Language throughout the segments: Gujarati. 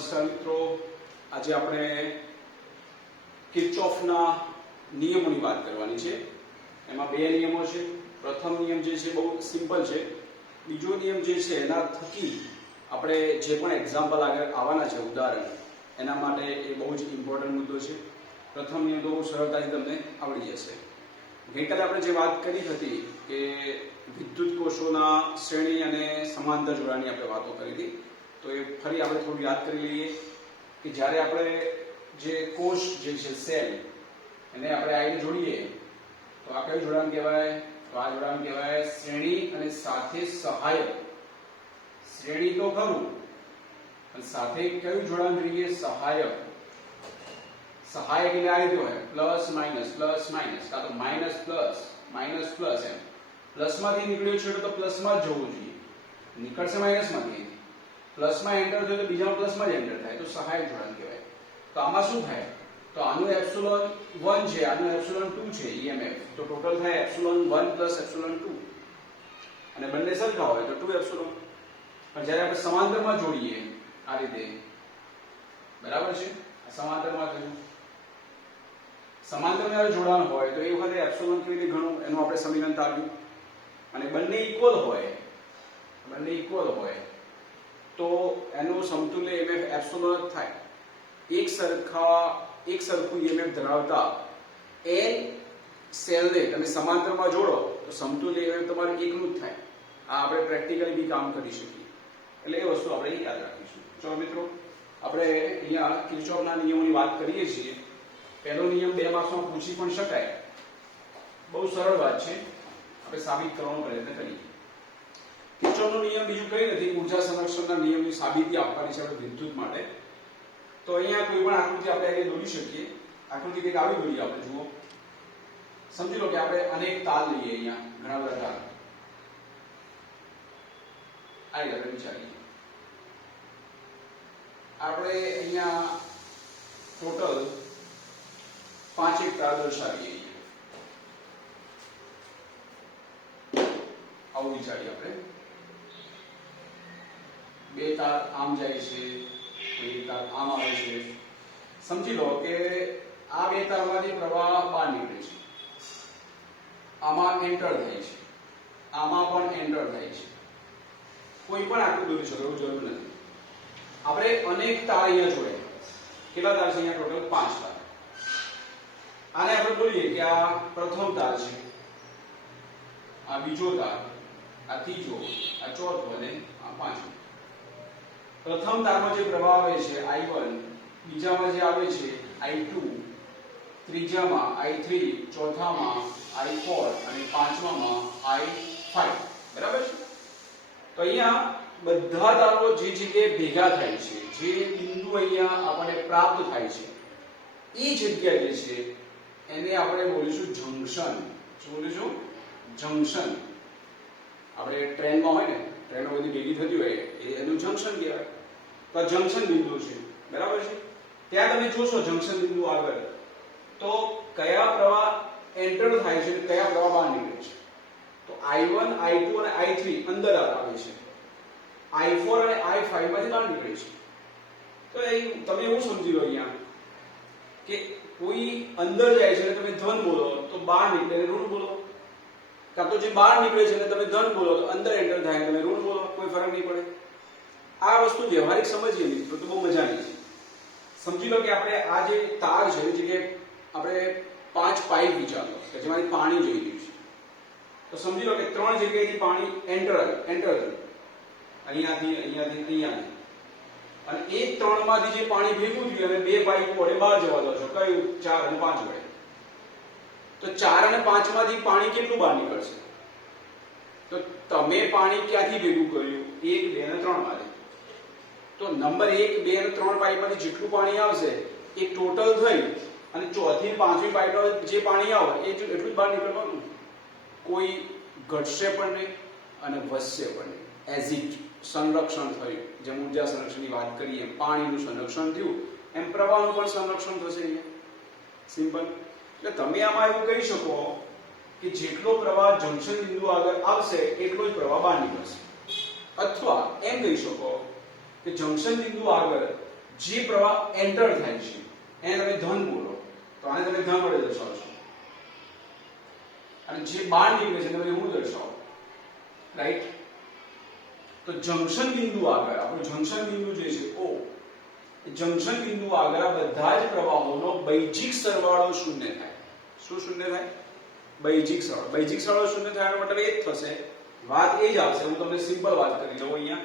નમસ્કાર મિત્રો, આજે આપણે કિર્ચોફના નિયમોની વાત કરવાની છે. એમાં બે નિયમો છે. પ્રથમ નિયમ જે છે બહુ સિમ્પલ છે. બીજો નિયમ જે છે એના થકી આપણે જે પણ એક્ઝામ્પલ આગળ આવવાના છે, ઉદાહરણ, એના માટે એ બહુ જ ઇમ્પોર્ટન્ટ મુદ્દો છે. પ્રથમ નિયમ તો બહુ સરળતાથી તમને આવડી જશે. ગઈકાલે આપણે જે વાત કરી હતી કે વિદ્યુત કોષોના શ્રેણી અને સમાંતર જોડાણની આપણે વાતો કરી હતી, તો એ ફરી આપણે થોડું યાદ કરી લઈએ કે જ્યારે આપણે જે કોષ જે છે સેલ, એને આપણે આઈને જોડીએ તો આ કયું જોડાણ કહેવાય? તો આ જોડાણ કહેવાય શ્રેણી અને સાથે સહાયક. શ્રેણી તો ખરું, પણ સાથે કયું જોડાણ જોઈએ? સહાયક. સહાયક એટલે આ રીતે હોય, પ્લસ માઇનસ, કાં તો માઇનસ પ્લસ એમ. પ્લસમાંથી નીકળ્યું છે તો પ્લસમાં જ જવું જોઈએ, નીકળશે માઇનસમાંથી. પ્લસમાં એન્ટર થયો તો બીજામાં પ્લસમાં જ એન્ટર થાય, તો સહાયક જોડાણ કહેવાય. તો આમાં શું થાય? તો આનું એપ્સિલોન 1 છે, આનું એપ્સિલોન 2 છે, EMF. તો ટોટલ થાય એપ્સિલોન 1 પ્લસ એપ્સિલોન 2, અને બંને સરખા હોય તો 2 એપ્સિલોન. પણ જ્યારે આપણે સમાંતરમાં જોડીએ આ રીતે, બરાબર છે, આ સમાંતરમાં થયું. સમાંતરમાં જોડાણ હોય તો એ વખતે એપ્સિલોન કેવી રીતે ગણવું એનું આપણે સમીકરણ તાર્યું. અને બંને ઇક્વલ હોય તો એનું સમતુલ્ય EMF એપ્સિલોન જ થાય. એક સરખું EMF ધરાવતા n સેલને તમે સમાંતરમાં જોડો તો સમતુલ્ય EMF તમારે એકનું જ થાય. આ આપણે પ્રેક્ટિકલી બી કામ કરી શકીએ, એટલે એ વસ્તુ આપણે યાદ રાખીશું. ચલો મિત્રો, આપણે અહીંયા કિર્ચોફના નિયમોની વાત કરીએ છીએ. પહેલો નિયમ 2 માર્ક્સમાં પૂછી પણ શકાય. બહુ સરળ વાત છે, આપણે સાબિત કરવાનો પ્રયત્ન કરીએ. કિર્ચોફનો નિયમ બીજું કંઈ નથી, ઊર્જા સંરક્ષણના નિયમની સાબિતી આપવાની છે આપણે વિદ્યુત માટે. તો અહીંયા કોઈ પણ આકૃતિ આપણે આગળ દોરી શકીએ. આકૃતિ કંઈક આવી દોરીએ આપણે, જુઓ. સમજી લો કે આપણે અનેક તાર લઈએ, અહીંયા ઘણા બધા તાર આવી આપણે વિચારીએ. આપણે અહીંયા ટોટલ 5 તાર દર્શાવીએ. આવું વિચારીએ આપણે. 2 તાર આમ જાય છે, એક તાર આમ આવે છે. સમજી લો કે આ 2 તારમાંથી પ્રવાહ બહાર નીકળે છે, આમાં એન્ટર થાય છે, આમાં પણ એન્ટર થાય છે. કોઈ પણ આકૃતિ દોરી શકો, એવું જરૂર નથી. આપણે અનેક તાર અહીંયા જોડે. કેટલા તાર છે અહીંયા? ટોટલ 5 તાર. આને આપણે બોલીએ કે આ પ્રથમ તાર છે, આ બીજો તાર, આ ત્રીજો, આ ચોથો અને આ પાંચમો. પ્રથમ તારમાં જે પ્રવાહ આવે છે I1, બીજામાં જે આવે છે I2, ત્રીજામાં I3, ચોથામાં I4 અને પાંચમામાં I5. બરાબર છે? તો અહીંયા બધા તારો જે જગ્યાએ ભેગા થાય છે, જે બિંદુ અહીંયા આપણને પ્રાપ્ત થાય છે, એ જગ્યા જે છે એને આપણે બોલીશું જંકશન. શું બોલીશું? જંકશન. આપણે ટ્રેનમાં હોય ને, ટ્રેનો બધી ભેગી થતી હોય, એનું જંકશન કહેવાય. તો આ જંકશન બિંદુ છે, બરાબર છે? ત્યાં તમે જોશો જંકશન બિંદુ આગળ તો કયા પ્રવાહ એન્ટર થાય છે અને કયા પ્રવાહ બહાર નીકળે છે. તો I1, I2 અને I3 અંદર આવે છે, I4 અને I5 માંથી બહાર નીકળે છે. તો તમે એવું સમજી લો અહીંયા કે કોઈ અંદર જાય છે અને તમે ધન બોલો તો બહાર નીકળે અને ઋણ બોલો, કાં તો જે બહાર નીકળે છે અને તમે ધન બોલો તો અંદર એન્ટર થાય તમે ઋણ બોલો, કોઈ ફરક નહીં પડે. આ વસ્તુ વ્યવહારિક સમજીએ મિત્રો તો બહુ મજાની છે. સમજી લો કે આપણે આ જે તાર છે એ જગ્યાએ આપણે 5 પાઇપ વિચારો કે જેમાંથી પાણી જઈ રહ્યું છે. તો સમજી લો કે 3 જગ્યાએથી પાણી એન્ટર થયું, અહીંયાથી, અને એ 3 માંથી જે પાણી ભેગું થયું અને 2 પાઇપ વડે બહાર જવા દો છો, કયું? 4 અને 5 વડે. તો 4 અને 5 માંથી પાણી કેટલું બહાર નીકળશે? તો તમે પાણી ક્યાંથી ભેગું કર્યું? 1, 2 અને 3 માંથી. તો નંબર 1, 2 અને 3 પાઇપમાંથી જેટલું પાણી આવશે એ ટોટલ થઈ અને ચોથી 5મી પાઇપમાં જે પાણી આવે એ એટલું જ બહાર નીકળવાનું. કોઈ ઘટશે પણ નહીં અને વધશે પણ નહીં. એઝ ઇટ સંરક્ષણ થયું. જેમ ઊર્જા સંરક્ષણની વાત કરીએ, પાણીનું સંરક્ષણ થયું, એમ પ્રવાહનું પણ સંરક્ષણ થશે અહીંયા. સિમ્પલ. એટલે તમે આમાં એવું કહી શકો કે જેટલો પ્રવાહ જંકશન બિંદુ આગળ આવશે એટલો જ પ્રવાહ બહાર નીકળશે. અથવા એમ કહી શકો કે જંકશન બિંદુ આગળ જે પ્રવાહ એન્ટર થાય છે એને તમે ધન બોલો તો આને તમે ધન વડે દર્શાવશો, અને જે બહાર નીકળે છે તમે એવું દર્શાવો, રાઈટ? તો જંક્શન બિંદુ આગળ આપણું જંક્શન બિંદુ જે છે O, જંક્શન બિંદુ આગળ આ બધા જ પ્રવાહોનો બૈજિક સરવાળો શૂન્ય થાય. શું શૂન્ય થાય? બૈજિક સરવાળો. બૈજિક સરવાળો શૂન્ય થાય એનો મતલબ એ જ થશે, વાત એ જ આવશે. હું તમને સિમ્પલ વાત કરી લઉં અહીંયા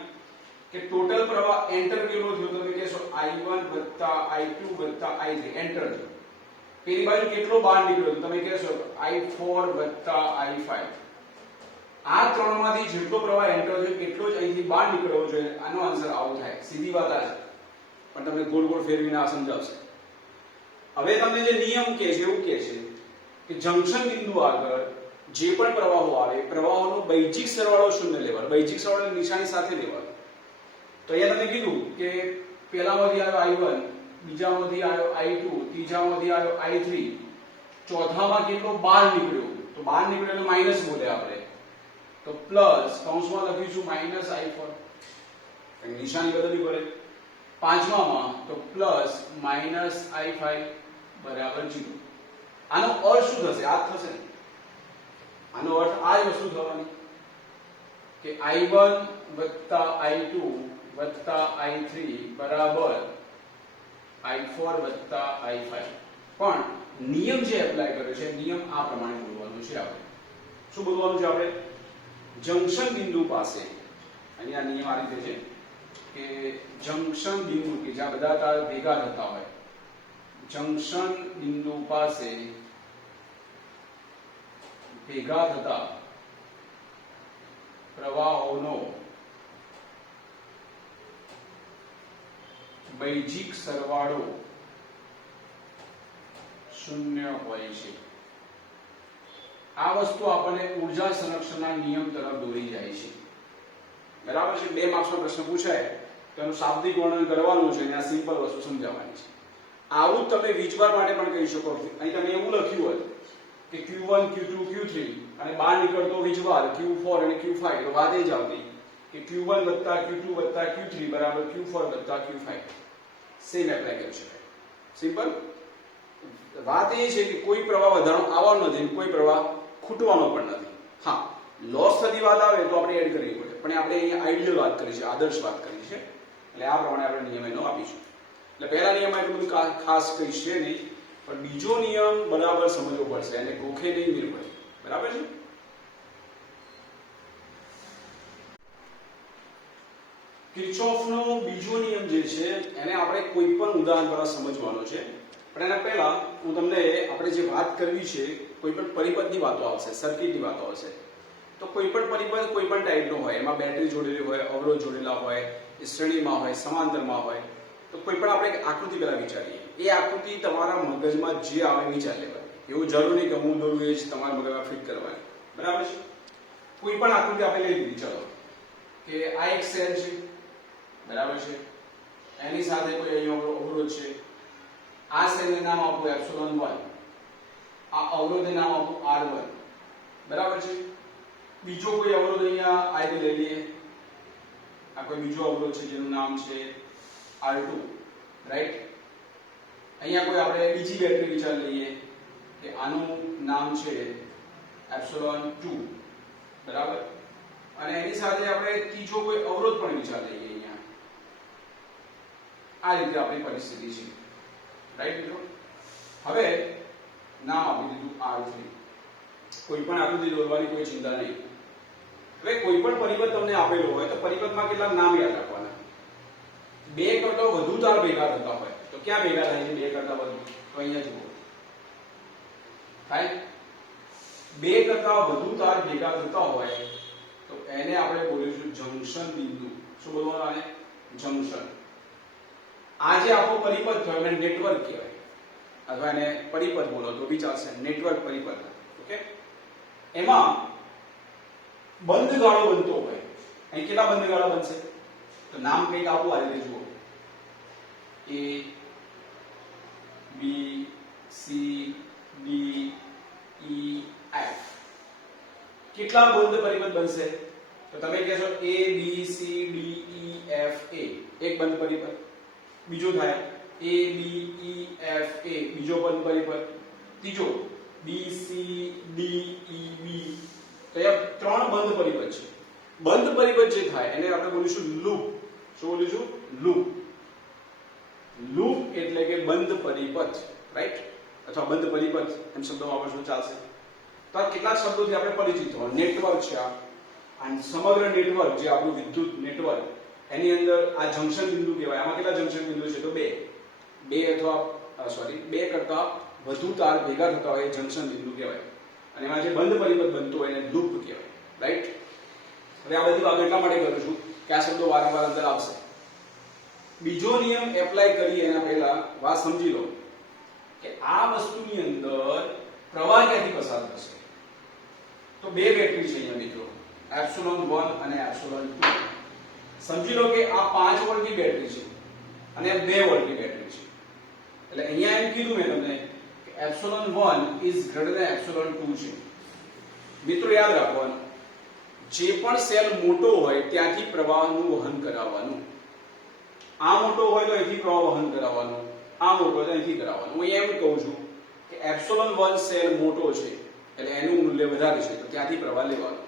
કે ટોટલ પ્રવાહ એન્ટર કેટલો થયો? તમે કહેશો I1 I2 I3 એન્ટર થયો. પેલી બાજુ કેટલો બહાર નીકળ્યો? તમે કહેશો I4 I5. આ ત્રણમાંથી જેટલો પ્રવાહ એન્ટર થયો એટલો જ અહીંથી બહાર નીકળવો જોઈએ. આનો આન્સર આવો થાય. સીધી વાત આ છે, પણ તમને ગોળ ગોળ ફેરવીને આ સમજાવશે. હવે તમને જે નિયમ કહે છે એવું કહે છે કે જંક્શન બિંદુ આગળ જે પણ પ્રવાહો આવે પ્રવાહોનો બૈજિક સરવાળો શૂન્ય લેવાનો. બૈજિક સરવાળો નિશાની સાથે લેવાનો. તો અહીંયા તમે કીધું કે પહેલામાંથી આવ્યો I1, બીજામાંથી આવ્યો I2, ત્રીજામાંથી આવ્યો I3, ચોથામાં કેટલો બહાર નીકળ્યો? તો બહાર નીકળ્યો એટલે માઈનસ બોલે આપણે, તો પ્લસ કૌંસમાં લખીશું -I4, નિશાની બદલવી પડે. પાંચમામાં તો પ્લસ -I5 બરાબર 0. આનો અર્થ શું થશે? આ થશે ને, આનો અર્થ આ જ વસ્તુ થવાની કે I1 I2 I3 બરાબર I4 I5. પણ નિયમ જે એપ્લાય કર્યો છે નિયમ આ પ્રમાણે બોલવાનો છે. આપણે શું બોલવાનું છે? આપણે જંક્શન બિંદુ પાસે, અહીંયા નિયમ આ રીતે છે કે જંક્શન બિંદુ કે જ્યાં બધા તાર ભેગા થતા હોય, જંક્શન બિંદુ પાસે ભેગા થતા પ્રવાહોનો બૈજિક સરવાળો શૂન્ય હોય છે. આ વસ્તુ આપણને ઊર્જા સંરક્ષણના નિયમ તરફ દોરી જાય છે. બરાબર છે? 2 માર્ક્સનો પ્રશ્ન પૂછાય તો એનું શાબ્દિક વર્ણન કરવાનું છે અને આ સિમ્પલ વસ્તુ સમજાવવાની છે. આવું તમે વીજભાર માટે પણ કહી શકો. અહીં તમે એવું લખ્યું હોય કે Q1 Q2 Q3 અને બહાર નીકળતો વીજભાર Q4 અને Q5, તો વાત એ જ આવતી કે Q1 Q2 Q3 બરાબર Q4 Q5. સેમ એપ્લાય કરી શકાય. સિમ્પલ. વાત એ છે કે કોઈ પ્રવાહ વધારો આવવાનો નથી, કોઈ પ્રવાહ ખૂટવાનો પણ નથી. હા, લોસ થતી વાત આવે તો આપણે એડ કરવી પડે, પણ આપણે અહીંયા આઈડિયલ વાત કરી છે, આદર્શ વાત કરી છે, એટલે આ પ્રમાણે આપણે નિયમ એનો આપીશું. એટલે પહેલા નિયમમાં એટલું બધું ખાસ કંઈ છે નહીં, પણ બીજો નિયમ બરાબર સમજવો પડશે, એટલે ગોખે નહીં મેળ પડે. બરાબર છે? કિર્ચોફનો બીજો નિયમ જે છે એને આપણે કોઈ પણ ઉદાહરણ દ્વારા સમજવાનો છે. પણ એના પહેલા હું તમને આપણે જે વાત કરવી છે કોઈ પણ પરિપથની વાતો આવશે, સર્કિટની વાતો આવશે. તો કોઈ પણ પરિપથ કોઈ પણ ટાઈપનો હોય, એમાં બેટરી જોડેલી હોય, અવરોધ જોડેલા હોય, શ્રેણીમાં હોય, સમાંતરમાં હોય. તો કોઈ પણ આપણે આકૃતિ પહેલા વિચારીએ. એ આકૃતિ તમારા મગજમાં જે આવે વિચાર લેવાની. એવું જરૂર નહીં કે હું દોરું એ જ તમારા મગજમાં ફિટ કરવાની. બરાબર છે? કોઈ પણ આકૃતિ આપણે લઈ લીધી. ચલો કે આ એક સેલ છે, બરાબર છે, એની સાથે કોઈ અહીંયા અવરોધ છે. આ સેલને નામ આપો ε1, આ અવરોધને નામ આપો R1. બરાબર છે? બીજો કોઈ અવરોધ અહીંયા આ રીતે લઈ લઈએ. આ કોઈ બીજો અવરોધ છે જેનું નામ છે R2, રાઈટ? અહીંયા કોઈ આપણે બીજી બેટરી વિચાર લઈએ કે આનું નામ છે ε2, બરાબર? અને એની સાથે આપણે ત્રીજો કોઈ અવરોધ પણ વિચાર લઈએ. અહીંયા આ રીતે આપણી પરિસ્થિતિ છે, રાઈટ મિત્રો? હવે નામ આપી દીધું R3. કોઈ પણ આકૃતિ દોરવાની કોઈ ચિંતા નહીં. હવે કોઈ પણ પરિપથ તમને આપેલો હોય તો પરિપથમાં કેટલા નામ યાદ રાખવાના. 2 કરતા વધુ તાર ભેગા થતા હોય તો ક્યાં ભેગા થાય છે? 2 કરતા વધુ, તો અહીંયા જુઓ થાય. 2 કરતા વધુ તાર ભેગા થતા હોય તો એને આપણે બોલીશું જંક્શન બિંદુ. શું બોલવાનું આને? જંક્શન. આ જે આખો પરિપથ થયો એને નેટવર્ક કહેવાય, અથવા એને પરિપથ બોલો તો બી ચાલશે. નેટવર્ક પરિપથ. ઓકે? એમાં બંધ ગાળો બનતો હોય. અહીં કેટલા બંધ ગાળા બનશે? તો નામ કંઈક આપો આ રીતે જુઓ. A B C D E F. કેટલા બંધ પરિપથ બનશે? તો તમે કહેશો A B C D E F A, એક બંધ પરિપથ. બીજો થાય A B E F A બીજો બંધ પરિપથ, ત્રીજો B C D E B, તો એ ત્રણ બંધ પરિપથ છે. બંધ પરિપથ જે થાય એને આપણે બોલીશું લૂપ. શું બોલીશું? લૂપ. લૂપ એટલે કે બંધ પરિપથ, રાઈટ? અથવા બંધ પરિપથ એમ શબ્દો વાપરશું ચાલશે. તો આ કેટલાક શબ્દોથી આપણે પરિચિત હો. નેટવર્ક છે આ સમગ્ર નેટવર્ક જે આપણું વિદ્યુત નેટવર્ક, એની અંદર આ જંક્શન બિંદુ કહેવાય. આમાં કેટલા જંક્શન બિંદુ છે? તો બે અથવા સોરી બે કરતા વધુ તાર ભેગા થતા હોય એ જંક્શન બિંદુ કહેવાય. અને એમાં જે બંધ પરિપથ બનતો હોય એને લૂપ કહેવાય, રાઈટ? હવે આ બધી વાત એટલા માટે કરું છું કે આ શબ્દો વારંવાર અંદર આવશે. બીજો નિયમ એપ્લાય કરી એના પહેલા વાત સમજી લો કે આ વસ્તુની અંદર પ્રવાહ ક્યાંથી પસાર થશે. તો બે બેટરી છે અહીંયા મિત્રો, ε1 અને ε2. સમજી લો કે આ 5 વોલ્ટની બેટરી છે અને આ 2 વોલ્ટની બેટરી છે. એટલે અહીંયા એમ કીધું મેં તમને કે ε1 ઇઝ ગ્રેટર ધેન ε2 છે. મિત્રો યાદ રાખવાનું, જે પણ સેલ મોટો હોય ત્યાંથી પ્રવાહનું વહન કરાવવાનું. આ મોટો હોય તો અહીંથી પ્રવાહ વહન કરાવવાનું, આ મોટો હોય તો અહીંથી કરાવવાનું. હું એમ કહું છું કે ε1 સેલ મોટો છે એટલે એનું મૂલ્ય વધારે છે તો ત્યાંથી પ્રવાહ લેવાનો.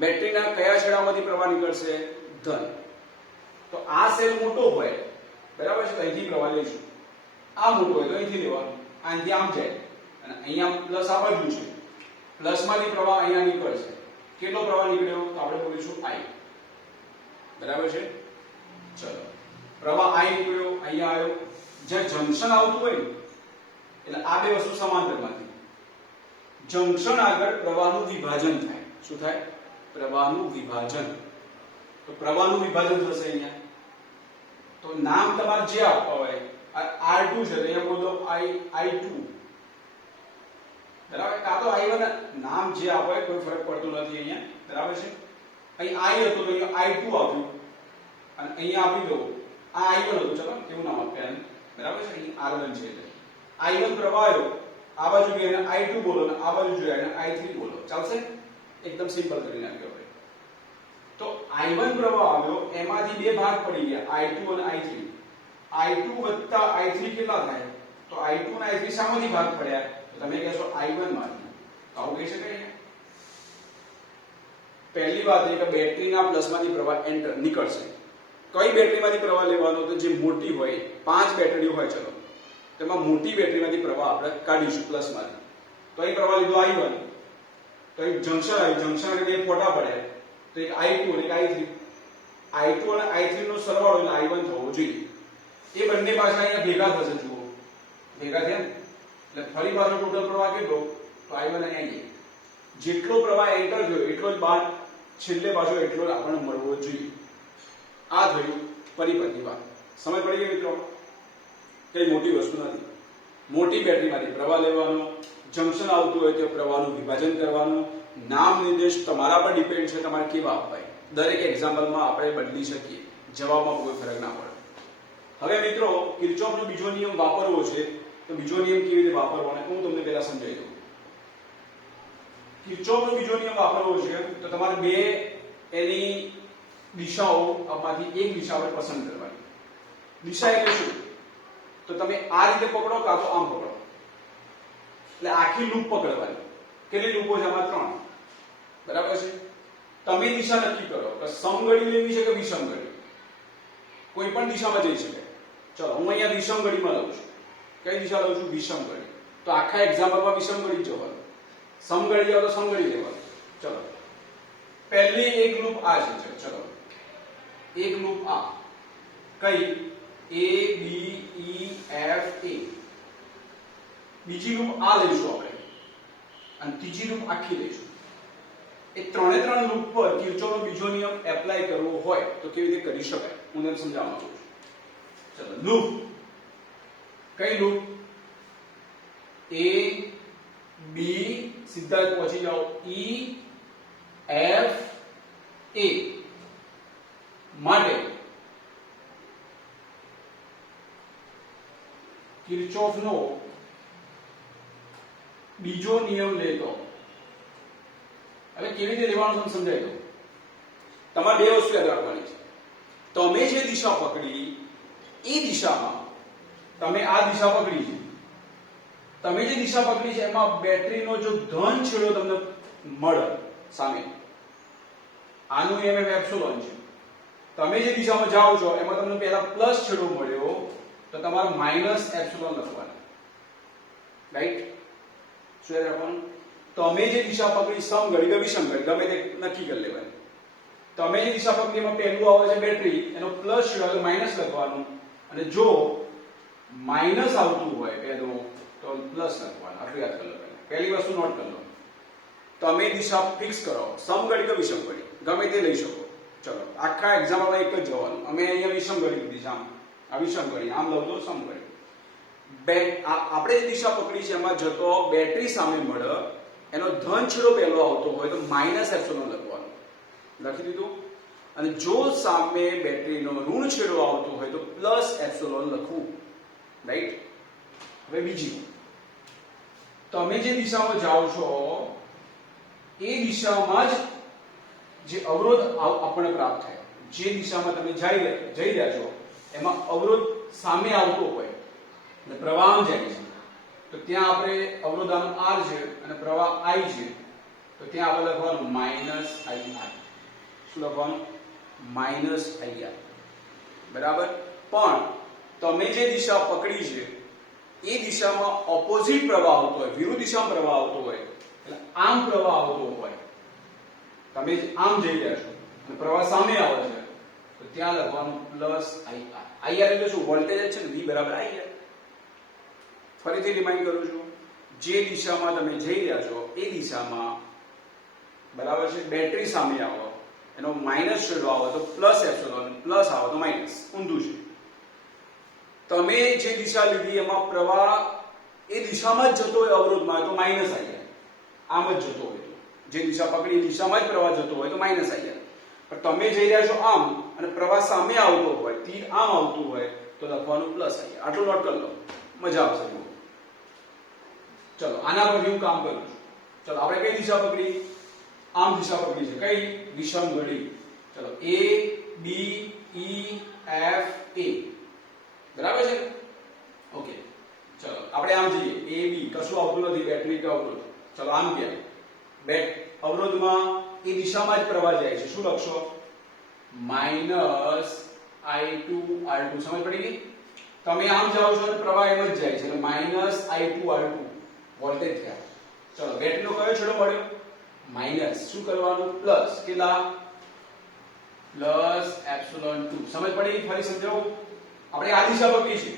બેટરીના કયા છેડામાંથી પ્રવાહ નીકળશે? ધન. તો આ સેલ મોટો હોય, બરાબર છે, તો અહીંથી પ્રવાહ લઈશું. આ મોટો હોય તો અહીંથી લેવાનું, અહીંથી આમ જાય અને અહીંયા પ્લસ આ બાજુ છે, પ્લસ માંથી પ્રવાહ અહીંયા નીકળશે. કેટલો પ્રવાહ નીકળ્યો? તો આપણે બોલીશું I. બરાબર છે? ચલો, પ્રવાહ I નીકળ્યો, અહીંયા આવ્યો. જ્યાં જંક્શન આવતું હોય એટલે આ બે વસ્તુ સમાંતરમાંથી, જંક્શન આગળ પ્રવાહનું વિભાજન થાય. શું થાય? પ્રવાહનું વિભાજન. તો પ્રવાહનું વિભાજન થશે અહીંયા. તો નામ તમારે જે આપવા હોય, આ R2 છે તો અહીંયા બોલો I2, બરાબર? કાં તો I1, નામ જે આપો હોય કોઈ ફરક પડતો નથી અહીંયા, બરાબર છે? અહીં I હતો તો અહીંયા I2 આપ્યું અને અહીંયા આપી દો આ I1 હતું. ચલો કેવું નામ આપ્યા એને, બરાબર છે? અહીં R1 છે એટલે I1 પ્રવાહ આવ્યો, આ બાજુ ગયો એને I2 બોલો અને આ બાજુ જોયા એને I3 બોલો. ચાલશે? એકદમ સિમ્પલ કરી નાખ્યો આપણે. તો I1 પ્રવાહ આવ્યો, એમાંથી બે ભાગ પડી ગયા, I2 અને I3. I2 વત્તા I3 કેટલા થાય? તો I2 અને I3 શામાંથી ભાગ પડ્યા? તો તમે કહેશો I1 માંથી. આવું કહી શકાય? પહેલી વાત એ કે બેટરીના પ્લસમાંથી પ્રવાહ એન્ટર નીકળશે. કઈ બેટરીમાંથી પ્રવાહ લેવાનો? તો જે મોટી હોય, 5 બેટરીઓ હોય, ચલો તેમાં મોટી બેટરીમાંથી પ્રવાહ આપણે કાઢીશું પ્લસમાંથી. તો અહીં પ્રવાહ લીધો I1, તો અહીં જંક્શન આવ્યું, જંક્શન આગળ બે ફોટા પડ્યા, તો એક I2 અને એક I3. I2 અને I3 નો સરવાળો એટલે I1 થવો જોઈએ. એ બંને પાછા અહીંયા ભેગા થશે. જુઓ, ભેગા થયા ને એટલે ફરી પાછો ટોટલ પ્રવાહ કેટલો? તો I1 અને I3. જેટલો પ્રવાહ એન્ટર થયો એટલો જ બહાર છેલ્લે પાછો એટલો જ આપણને મળવો જોઈએ. આ થયું પરિપથની વાત. સમજ પડી ગઈ મિત્રો? કઈ મોટી વસ્તુ નથી. મોટી બેટરીમાંથી પ્રવાહ લેવાનો, જંક્શન આવતું હોય તો પ્રવાહનું વિભાજન કરવાનું. નામ નિર્દેશ તમારા પર ડિપેન્ડ છે તમારે કેવા આપવાય. દરેક એક્ઝામ્પલમાં આપણે બદલી શકીએ, જવાબમાં કોઈ ફરક ના પડે. હવે મિત્રો કિર્ચોફનો બીજો નિયમ વાપરવો છે તો બીજો નિયમ કેવી રીતે વાપરવાનો હું તમને પહેલા સમજાવી દઉં. કિર્ચોફનો બીજો નિયમ વાપરવો છે તો તમારે બે એની દિશાઓ આમાંથી એક દિશા આપણે પસંદ કરવાની. દિશા એટલે શું? તો તમે આ રીતે પકડો કાં તો આમ પકડો, એટલે આખી લૂપ પકડવાની. કેટલી લૂપો છે? આમાં 3, બરાબર છે? તમે દિશા નક્કી કરો કે સમઘડી લેવી છે કે વિષમઘડી. કોઈ પણ દિશામાં જઈ શકે. ચલો હું અહીંયા વિષમઘડીમાં લઉં છું. કઈ દિશા લઉં છું? વિષમઘડી. તો આખા એક્ઝામ્પલમાં વિષમઘડી જવાનું, સમઘડી આવે તો સમઘડી લેવાનું. ચલો પહેલી એક લૂપ આ છે. ચલો એક લૂપ આ કઈ? A B E F A. બીજી લૂપ આ લઈશું આપણે અને ત્રીજી લૂપ આખી લઈશું. એ ત્રણે ત્રણ લૂપ પર કિર્ચોફનો બીજો નિયમ એપ્લાય કરવો હોય તો કેવી રીતે કરી શકાય હું તમને સમજાવવા માંગુ છું. ચલો લૂપ કઈ લૂપ? A B સીધા પહોંચી જાઓ E F A માટે કિર્ચોફનો બીજો નિયમ લેતો. હવે કેવી રીતે લેવાનું તમને સમજાવી દઉં. તમારે બે વસ્તુ યાદ રાખવાની છે. તમે જે દિશા પકડી એ દિશામાં તમે આ દિશા પકડી છે, તમે જે દિશા પકડી છે એમાં બેટરીનો જો ધન છેડો તમને મળે સામે, આનું EMF એપ્સિલોન છે, તમે જે દિશામાં જાઓ છો એમાં તમને પહેલા પ્લસ છેડો મળ્યો તો તમારે માઇનસ એપ્સિલોન લખવાનું, રાઈટ? શું યાદ રાખવાનું? તમે જે દિશા પકડી સમઘડી કે વિષમઘડી ગમે તે નક્કી કરી લેવાનું. તમે જે દિશા પકડી એમાં પહેલું આવે છે બેટરી, એનો પ્લસ છેડો એટલે માઇનસ લખવાનું, અને જો માઇનસ આવતું હોય પહેલું તો પ્લસ લખવાનું. આટલું યાદ કરી લો. પહેલી વસ્તુ નોટ કરી લો. તમે દિશા ફિક્સ કરો, સમઘડી કે વિષમઘડી ગમે તે લઈ શકો. ચલો આખા એક્ઝામ્પલમાં એક જ જવાનું. અમે અહીંયા વિષમઘડી લીધી છે, આ વિષમઘડી, આમ લઉં તો સમઘડી. આપણે જે દિશા પકડી છે એમાં જતો બેટરી સામે મળે એનો ધન છેડો પહેલો આવતો હોય તો માઇનસ એપ્સિલોન લખવાનું. લખી દીધું. અને જો સામે બેટરીનો ઋણ છેડો આવતો હોય તો પ્લસ એપ્સિલોન લખવું, રાઈટ? હવે બીજી, તમે જે દિશામાં જાઓ છો એ દિશામાં જ જે અવરોધ આપણને પ્રાપ્ત થાય, જે દિશામાં તમે જઈ રહ્યા છો એમાં અવરોધ સામે આવતો હોય અને પ્રવાહ જાય છે તો ત્યાં આપણે અવરોધાનું R છે અને પ્રવાહ I છે તો ત્યાં આપણે લખવાનું -IR. શું લખવાનું? -IR. બરાબર? પણ તમે જે દિશા પકડી છે એ દિશામાં ઓપોઝિટ પ્રવાહ આવતો હોય, વિરુદ્ધ દિશામાં પ્રવાહ આવતો હોય, એટલે આમ પ્રવાહ આવતો હોય, તમે આમ જઈ રહ્યા છો અને પ્રવાહ સામે આવે છે તો ત્યાં લખવાનું +IR. IR એટલે શું? વોલ્ટેજ છે ને, V = IR. ફરીથી રિમાઇન્ડ કરું છું, જે દિશામાં તમે જઈ રહ્યા છો એ દિશામાં, બરાબર છે, બેટરી સામે આવો એનો માઇનસ છેડો આવે તો પ્લસ એપ્સિલોન, પ્લસ આવે તો માઇનસ, ઊંધું છે. તમે જે દિશા લીધી એમાં પ્રવાહ એ દિશામાં જ જતો હોય અવરોધમાં તો -IR. આમ જ જતો હોય તો, જે દિશા પકડી એ દિશામાં જ પ્રવાહ જતો હોય તો -IR. પણ તમે જઈ રહ્યા છો આમ અને પ્રવાહ સામે આવતો હોય, તીર આમ આવતું હોય તો લખવાનું +IR. આટલું નોટ કરી લો, મજા આવશે. ચલો આના પર હું કામ કરું છું. ચલો આપણે કઈ દિશા પકડી? આમ દિશા પકડી છે. કઈ? વિષમઘડી. ચલો A B E F A. બરાબર છે? ઓકે. ચલો આપણે આમ જઈએ. A B કશું આવતું નથી, બેટરી કે અવરોધ. ચલો આમ ગયા. અવરોધમાં એ દિશામાં જ પ્રવાહ જાય છે. શું લખશો? -I2R2. સમજ પડી ગઈ? તમે આમ જાઓ છો અને પ્રવાહ એમ જ જાય છે એટલે -I2R2 વોલ્ટેજ થયા. ચલો બેટરીનો કયો છેડો મળ્યો? માઇનસ. શું કરવાનું? પ્લસ. કેટલા? +2. સમજ પડી? ફરી સમજાવું. આપણે આ દિશા પકડી છે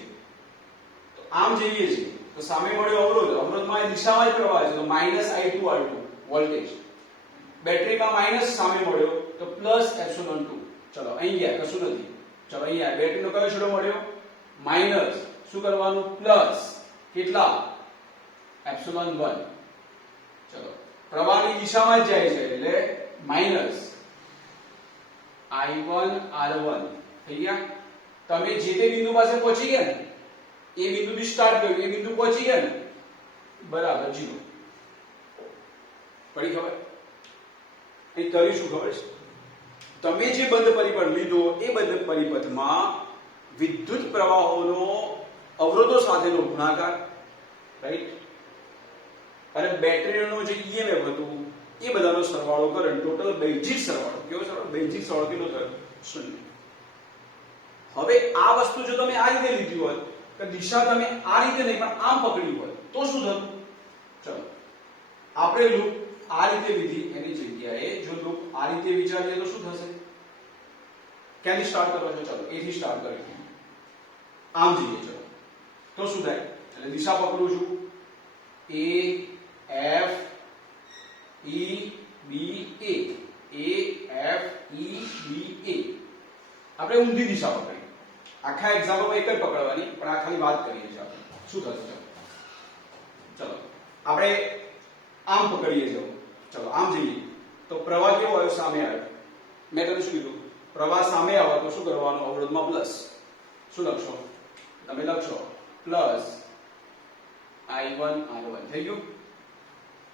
તો આમ જઈએ છીએ તો સામે મળ્યો અવરોધ, અવરોધમાં એ દિશામાં જ પ્રવાહ છે તો -I2R2 વોલ્ટેજ. બેટરીમાં માઇનસ સામે મળ્યો તો +2. ચલો અહીં ગયા, કશું નથી. ચલો અહીંયા બેટરીનો કયો છેડો મળ્યો? માઇનસ. શું કરવાનું? પ્લસ. કેટલા? -1. ચલો પ્રવાહની દિશામાં જ જાય છે એટલે -I1R1 થઈ ગયા. તમે જે તે બિંદુ પાસે પહોંચી ગયા ને, એ બિંદુથી સ્ટાર્ટ કર્યું, એ બિંદુ પહોંચી ગયા ને, બરાબર 0. પડી ખબર? અહીં કર્યું શું ખબર છે? તમે જે બંધ પરિપથ લીધો એ બંધ પરિપથમાં વિદ્યુત પ્રવાહોનો અવરોધો સાથેનો ગુણાકાર, રાઈટ, અને બેટરીનો જે EMF હતું એ બધાનો સરવાળો કરે, ટોટલ બેઝિક સરવાળો. કેવો સરવાળો? બેઝિક સરવાળો કેટલો થયો? 0. હવે આ વસ્તુ જો તમે આ રીતે લીધી હોત કે દિશા તમે આ રીતે નહીં પણ આમ પકડી હોય તો શું થતું? ચલો આપણે લૂપ આ રીતે લીધી એની જગ્યાએ જો લૂપ આ રીતે વિચારીએ તો શું થશે? ક્યાંથી સ્ટાર્ટ કરો છો? ચલો A થી સ્ટાર્ટ કરીએ, આમ જઈએ. ચલો તો શું થાય? એટલે દિશા પકડું છું A F E B A, A F E B A. આપણે ઊંધી દિશા પકડી. આખા એક્ઝામ્પલમાં એક જ પકડવાની, પણ આ ખાલી વાત કરીએ છીએ આપણે શું થશે. ચલો આપણે આમ પકડીએ છીએ. ચલો આમ જઈએ તો પ્રવાહ કેવો આવ્યો? સામે આવ્યો. મેં તમને શું કીધું? પ્રવાહ સામે આવે તો શું કરવાનું? અવરોધમાં પ્લસ. શું લખશો? તમે લખશો +I1R1. થઈ ગયું?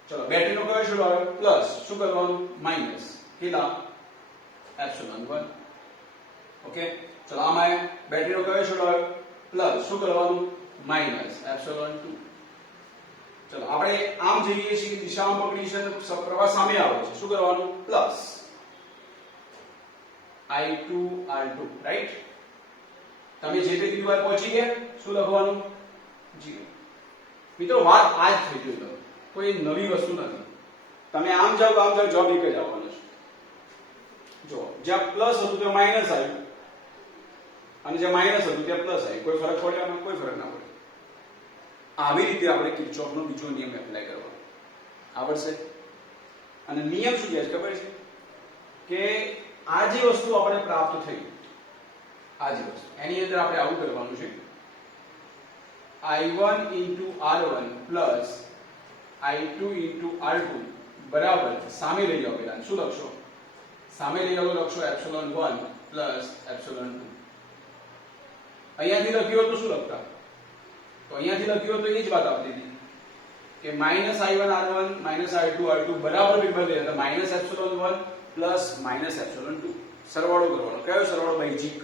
ચલો બેટરીનો કયો છેડો આવ્યો? પ્લસ. શું કરવાનું? માઇનસ. કેટલા? -1. ઓકે. ચલો આમાં બેટરીનો કયો છેડો આવ્યો પ્લસ શું કરવાનું માઈનસ એપ્સિલોન 2 ચલો આપણે આમ જઈએ છીએ દિશામાં પકડી છે પ્રવાહ સામે આવે છે શું કરવાનું પ્લસ I2 R2 રાઈટ તમે જે તે બિંદુએ પહોંચી ગયા શું લખવાનું 0 મિત્રો વાત આ જ થઈ ગઈ તો કોઈ નવી વસ્તુ નથી તમે આમ જાવ તો આમ જાવ જવાબ એક જ આવવાનો છે જો જ્યાં પ્લસ હતું ત્યાં માઈનસ આવ્યું અને જ્યાં માઈનસ હતું ત્યાં પ્લસ આવ્યું કોઈ ફરક પડ્યો આમાં કોઈ ફરક ના પડ્યો આવી રીતે આપણે કિર્ચોફનો બીજો નિયમ એપ્લાય કરવાનો આવડશે અને નિયમ શું છે ખબર છે કે આ જે વસ્તુ આપણે પ્રાપ્ત થઈ આ જે વસ્તુ એની અંદર આપણે આવું કરવાનું છે I1 into R1 plus I2 into R2 બરાબર સામે લઈ જાઓ પહેલા શું લખશો સામે લઈ જાઓ લખશો એપ્સિલોન 1 પ્લસ એપ્સિલોન 2 અહીંયાથી લખ્યું તો શું લખતા તો અહીંયાથી લખ્યું તો એ જ વાત આવતી હતી કે minus I1 R1 minus I2 R2 બરાબર બદલે એટલે minus epsilon 1 plus minus epsilon 2 સરવાળો કરવાનો કયો સરવાળો બેઝિક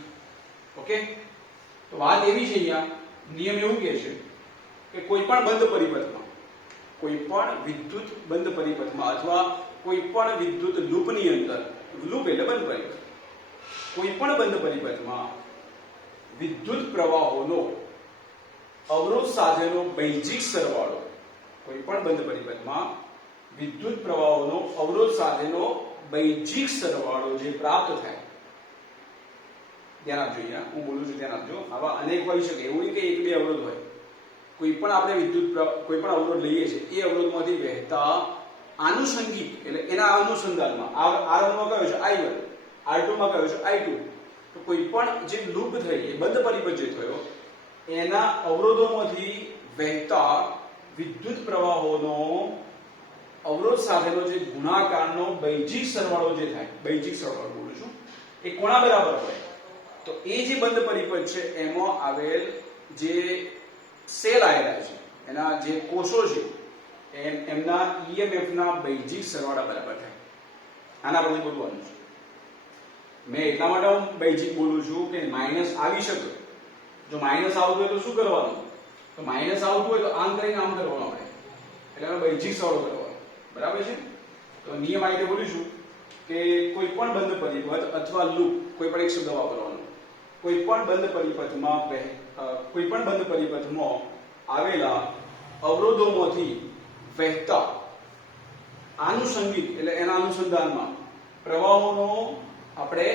ઓકે તો વાત એવી છે અહીંયા નિયમ એવું કહે છે કે કોઈ પણ બંધ પરિપથમાં કોઈ પણ વિદ્યુત બંધ પરિપથમાં અથવા કોઈ પણ વિદ્યુત લૂપની અંદર લૂપ એટલે બંધ પરિપથ કોઈ પણ બંધ પરિપથમાં વિદ્યુત પ્રવાહોનો અવરોધ સાથેનો બેઝિક સરવાળો કોઈ પણ બંધ પરિપથમાં વિદ્યુત પ્રવાહોનો અવરોધ સાથેનો બેઝિક સરવાળો જે પ્રાપ્ત થાય ધ્યાન આપજો અહીંયા હું બોલું છું ધ્યાન આપજો આવા અનેક હોઈ શકે એવું નહીં કે એક બે અવરોધ હોય કોઈ પણ આપણે વિદ્યુત કોઈ પણ અવરોધ લઈએ છીએ એ અવરોધમાંથી વહેતા આનુષંગિક એટલે એના અનુસંધાનમાં R1 માં કયો છે I1 R2 માં કયો છે I2 તો કોઈ પણ જે લૂપ થઈ એ બંધ પરિપથ જે થયો એના અવરોધોમાંથી વહેતા વિદ્યુત પ્રવાહોનો અવરોધ સાથેનો જે ગુણાકારનો બેઝિક સરવાળો જે થાય બેઝિક સરવાળો બોલું છું એ કોના બરાબર હોય તો એ જે બંધ પરિપથ છે એમાં આવેલ જે સેલ આવેલા છે એના જે કોષો છે એમના EMF ના બેઝિક સરવાળા બરાબર થાય આના પર બોલવાનું છે મેં એટલા માટે હું બેઝિક બોલું છું કે માઈનસ આવી શકે જો માઈનસ આવતું હોય તો શું કરવાનું તો માઈનસ આવતું હોય તો આમ કરીને આમ કરવાનું આપણે એટલે એનો બેઝિક સરવાળો કરવાનો બરાબર છે તો નિયમ આ રીતે બોલીશું કે કોઈ પણ બંધ પરિપથ અથવા લૂપ કોઈ પણ એક શબ્દ વાપરવાનો કોઈ પણ બંધ પરિપથમાં આવેલા અવરોધોમાંથી વહેતા આનુષંગિક એટલે એના અનુસંધાનમાં પ્રવાહોનો આપણે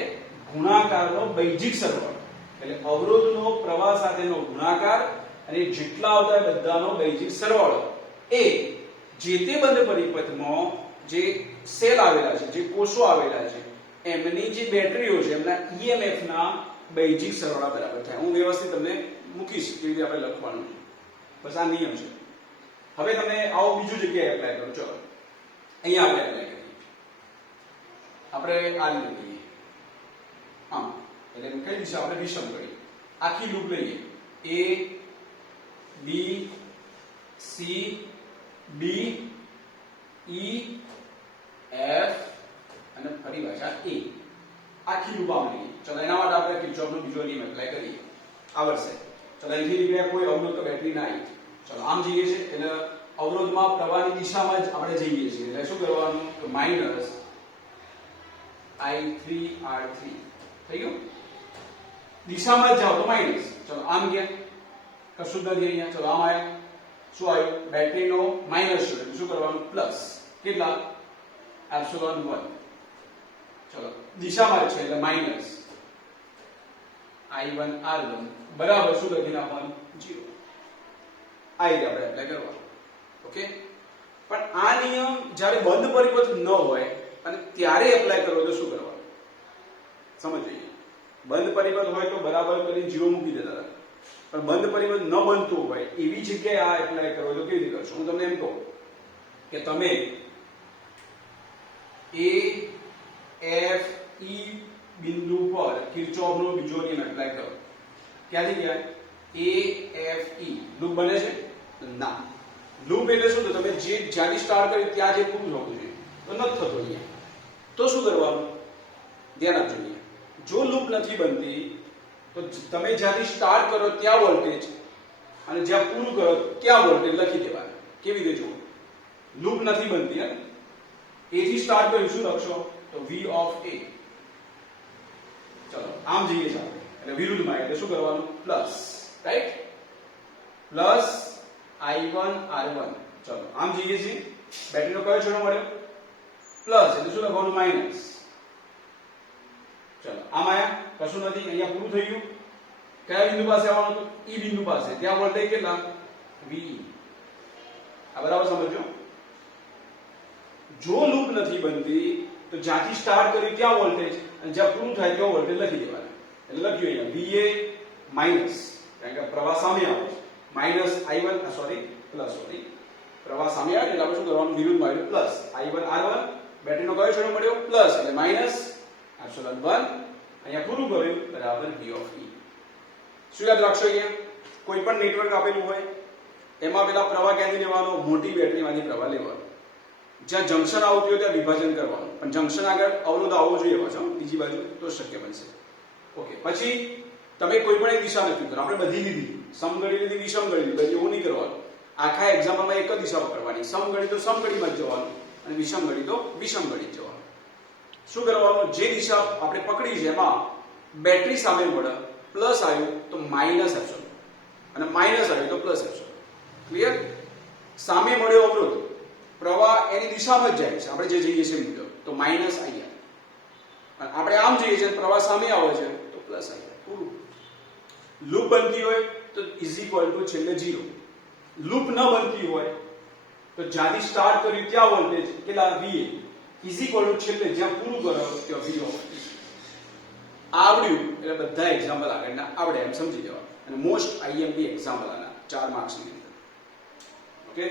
ગુણાકારનો બેઝિક સરવાળો એટલે અવરોધનો પ્રવાહ સાથેનો ગુણાકાર અને જેટલા આવતા બધાનો બેઝિક સરવાળો એ જે તે બંધ પરિપથમાં જે સેલ આવેલા છે જે કોષો આવેલા છે એમની જે બેટરીઓ છે એમના EMF ના બેઝિક સરવાળા બરાબર થાય હું વ્યવસ્થિત તમને મૂકીશ કેવી રીતે આપણે લખવાનું છે બસ આ નિયમ છે હવે તમે આવો બીજું જગ્યાએ એપ્લાય કરો ચલો અહીંયા આપણે એપ્લાય કરીએ આપણે આ રીતે કરીએ હા એટલે કઈ દિશા આપણે વિષમ કરીએ આખી લૂપ લઈએ A B C D E F અને ફરી પાછા A આખી લૂપ આમ લઈએ ચલો એના માટે આપણે કિર્ચોફનો બીજો નિયમ એપ્લાય કરીએ આવડશે ચલો અહીંથી નીકળ્યા કોઈ અવરોધ તો બેટરી ના આવી ચલો આમ જઈએ છે એટલે અવરોધમાં પ્રવાહની દિશામાં જ આપણે જઈએ છીએ એટલે શું કરવાનું તો માઈનસ I3R3 થઈ ગયું દિશામાં જ જાઓ તો માઈનસ ચલો આમ ગયા કશું નથી અહીંયા ચલો આમ આયા શું આવ્યું બેટરીનો માઈનસ છે શું કરવાનું પ્લસ કેટલા એપ્સિલોન 1 ચલો દિશામાં છે એટલે માઈનસ I1 R1 બરાબર શું લખી નાખવાનું 0 આ રીતે આપણે એપ્લાય કરવાનું ઓકે પણ આ નિયમ જ્યારે બંધ પરિપથ ન હોય અને ત્યારે એપ્લાય કરવો તો શું કરવાનું સમજીએ બંધ પરિપથ હોય તો બરાબર કરીને 0 મૂકી દેતા હતા પણ બંધ પરિપથ ન બનતું હોય એવી જગ્યાએ આ એપ્લાય કરવો તો કેવી રીતે કરશો હું તમને એમ કહું કે તમે A F E બિંદુ પર કિર્ચોફનો બીજો નિયમ એપ્લાય કરો ક્યાંથી ગયા A F E લૂપ બને છે ના લૂપ એટલે શું તો તમે જે જ્યાંથી સ્ટાર્ટ કરી ત્યાં જે પૂરું થવું જોઈએ તો નથી થતું અહીંયા તો શું કરવાનું ધ્યાન આપજો જો લૂપ નથી બનતી તો તમે જ્યાંથી સ્ટાર્ટ કરો ત્યાં વોલ્ટેજ અને જ્યાં પૂરું કરો ત્યાં વોલ્ટેજ લખી દેવાના. કેવી રીતે જુઓ, લૂપ નથી બનતી. હે એ થી સ્ટાર્ટ કર્યું, શું લખશો? તો v ઓફ a. ચલો આમ જઈએ છીએ આપણે, એટલે વિરુદ્ધમાં, એટલે શું કરવાનું? Plus, right? Plus i1 r1. ચલો આમ જઈએ છીએ, બેટરીનો કયો છેડો મળ્યો? પ્લસ, એટલે શું લખવાનું? માઇનસ. ચલો આમ આયા, કશું નથી, અહીંયા પૂરું થઈ ગયું. કયા બિંદુ પાસે આવવાનું? તો ઈ બિંદુ પાસે. ત્યાં વોલ્ટેજ કેટલા? v. આ બરાબર સમજો. જો લૂપ નથી બનતી તો જ્યાંથી સ્ટાર્ટ કર્યું ત્યાં વોલ્ટેજ અને જ્યાં પૂરું થાય ત્યાં વોલ્ટેજ લખી દેવાના. એટલે લખ્યું અહીંયા va માઈનસ, કારણ કે પ્રવાહ સામે આવે છે. Minus i1 sorry plus sorry પ્રવાહ સામે આવે એટલે આપણે શું કરવાનું? વિરુદ્ધમાં એટલે પ્લસ i1 r1. બેટરીનો કયો છેડો મળ્યો? પ્લસ, એટલે માઈનસ એપ્સિલોન 1. અહીંયા પૂરું કર્યું બરાબર v ઓફ e. શું યાદ રાખશો? અહીંયા કોઈ પણ નેટવર્ક આપેલું હોય એમાં પેલા પ્રવાહ ક્યાંથી લેવાનો? મોટી બેટરીમાંથી પ્રવાહ લેવાનો. જ્યાં જંક્શન આવતું હોય ત્યાં વિભાજન કરવાનું, પણ જંક્શન આગળ અવરોધ આવવો જોઈએ પાછો બીજી બાજુ, તો શક્ય બનશે. ઓકે, પછી તમે કોઈ પણ એક દિશા નક્કી કરો. આપણે બધી લીધી, સમઘડી લીધી, વિષમઘડી લીધી, બધી એવું નહીં કરવાનું. આખા એક્ઝામ્પલમાં એક જ દિશા પકડવાની. સમઘડી તો સમઘડીમાં જ જવાનું અને વિષમઘડી તો વિષમઘડી જ જવાનું. શું કરવાનું? જે દિશા આપણે પકડી છે એમાં બેટરી સામે મળે, પ્લસ આવ્યું તો માઇનસ એપ્સિલોન અને માઇનસ આવ્યું તો પ્લસ એપ્સિલોન. ક્લિયર? સામે મળ્યો અવરોધ, પ્રવાહ એની દિશામાં જ જાય છે, આપણે જે જઈએ છીએ મુજબ, તો માઇનસ અહીંયા. અને આપણે આમ જઈએ છીએ, પ્રવાહ સામે આવે છે તો પ્લસ અહીંયા. પૂરું. લૂપ બનતી હોય તો ઇઝ ઇક્વલ ટુ છેલ્લે 0. લૂપ ન બનતી હોય તો જ્યાંથી સ્ટાર્ટ કર્યું ત્યાં વોલ્ટેજ કેટલા? va ઇઝ ઇક્વલ ટુ છેલ્લે જ્યાં પૂરું કરો ત્યાં v ઓફ t. આવડ્યું એટલે બધા એક્ઝામ્પલ આગળના આવડે એમ સમજી જવા. અને મોસ્ટ IMP એક્ઝામ્પલ આના 4 માર્ક્સની અંદર. ઓકે,